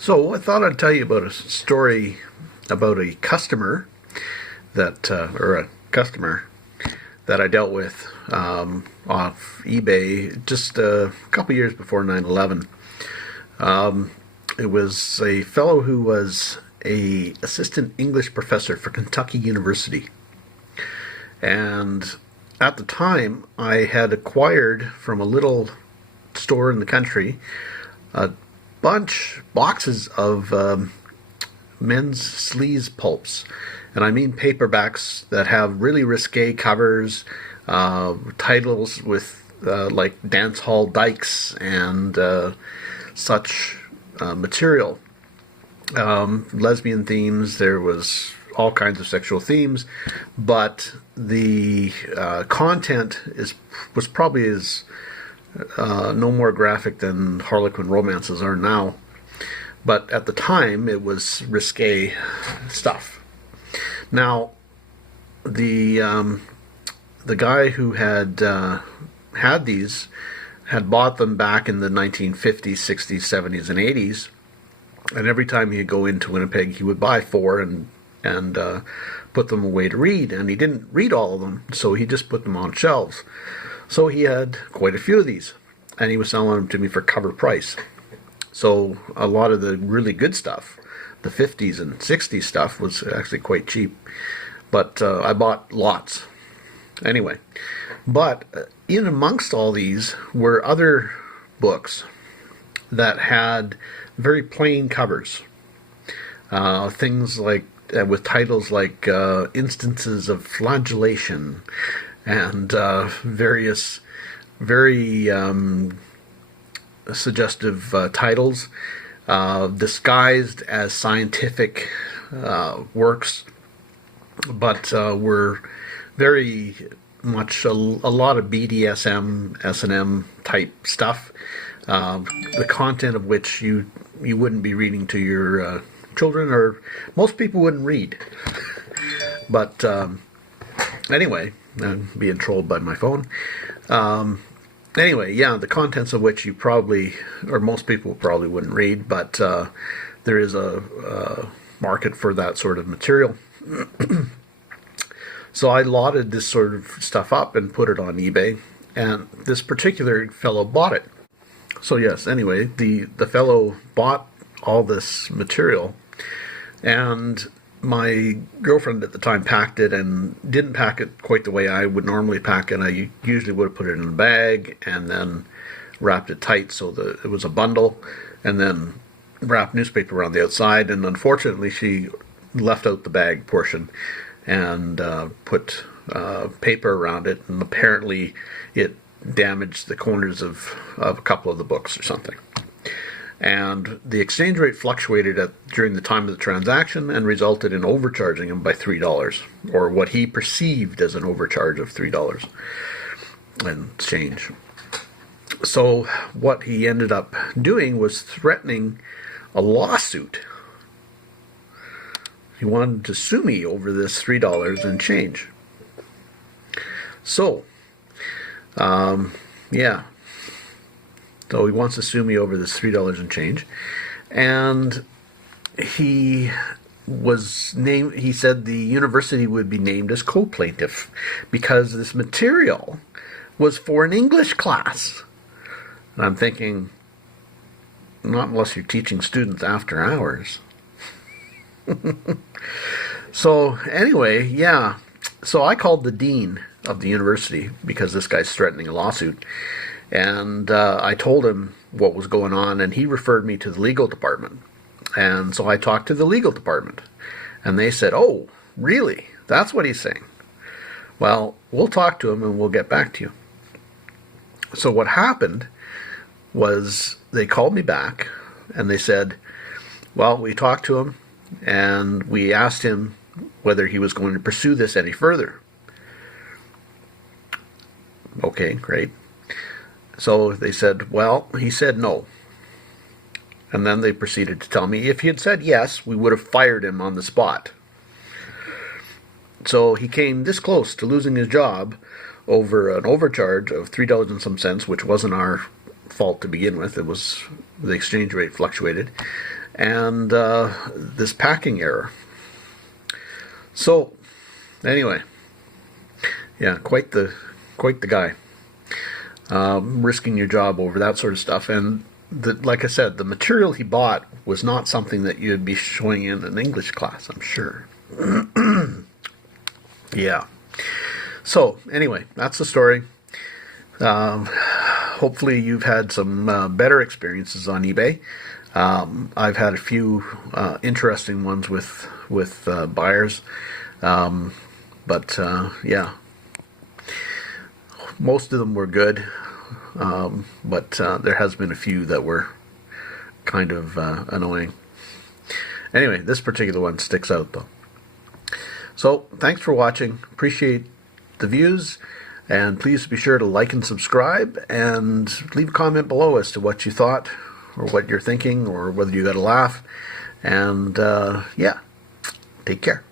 So I thought I'd tell you about a story about a customer or a customer that I dealt with off eBay just a couple years before 9/11. It was a fellow who was a assistant English professor for Kentucky University, and at the time I had acquired from a little store in the country a boxes of men's sleaze pulps, and I mean paperbacks that have really risque covers, titles with like dance hall dykes and such material, lesbian themes. There was all kinds of sexual themes, but the content was probably as no more graphic than Harlequin romances are now. But at the time, it was risque stuff. Now, the guy who had these had bought them back in the 1950s, 60s, 70s, and 80s, and every time he'd go into Winnipeg, he would buy four and put them away to read. And he didn't read all of them, so he just put them on shelves. So he had quite a few of these, and he was selling them to me for cover price. So a lot of the really good stuff, the 50s and 60s stuff, was actually quite cheap. But I bought lots. Anyway, but in amongst all these were other books that had very plain covers. Things like, with titles like Instances of Flagellation, and various very suggestive titles, disguised as scientific works, but were very much a lot of BDSM, S&M type stuff, the content of which you wouldn't be reading to your children, or most people wouldn't read. But anyway, I'm being trolled by my phone. Anyway, yeah, the contents of which you probably, or most people probably wouldn't read, but there is a market for that sort of material. So I lotted this sort of stuff up and put it on eBay, and this particular fellow bought it. So yes, anyway, the fellow bought all this material, and my girlfriend at the time packed it, and didn't pack it quite the way I would normally pack it. I usually would have put it in a bag and then wrapped it tight so that it was a bundle, and then wrapped newspaper around the outside. And unfortunately, she left out the bag portion and put paper around it, and apparently it damaged the corners of a couple of the books or something. And the exchange rate fluctuated during the time of the transaction and resulted in overcharging him by $3, or what he perceived as an overcharge of $3 and change. So what he ended up doing was threatening a lawsuit. He wanted to sue me over this $3 and change. So, yeah. So he wants to sue me over this $3 and change. And he said the university would be named as co-plaintiff because this material was for an English class. And I'm thinking, not unless you're teaching students after hours. So anyway, yeah. So I called the dean of the university because this guy's threatening a lawsuit. And I told him what was going on, and he referred me to the legal department. And so I talked to the legal department, and they said, "Oh, really? That's what he's saying? Well, we'll talk to him and we'll get back to you." So what happened was they called me back, and they said, "Well, we talked to him, and we asked him whether he was going to pursue this any further." Okay, great. So they said, well, he said no. And then they proceeded to tell me if he had said yes, we would have fired him on the spot. So he came this close to losing his job over an overcharge of $3 and some cents, which wasn't our fault to begin with. It was the exchange rate fluctuated. and this packing error. So anyway, yeah, quite the guy, risking your job over that sort of stuff. And like I said, the material he bought was not something that you'd be showing in an English class, I'm sure. Yeah. So anyway, that's the story. Hopefully you've had some better experiences on eBay. I've had a few interesting ones with buyers, but yeah, most of them were good, but there has been a few that were kind of annoying. Anyway, this particular one sticks out though. So thanks for watching. Appreciate the views. And please be sure to like and subscribe, and leave a comment below as to what you thought, or what you're thinking, or whether you got a laugh. And yeah, take care.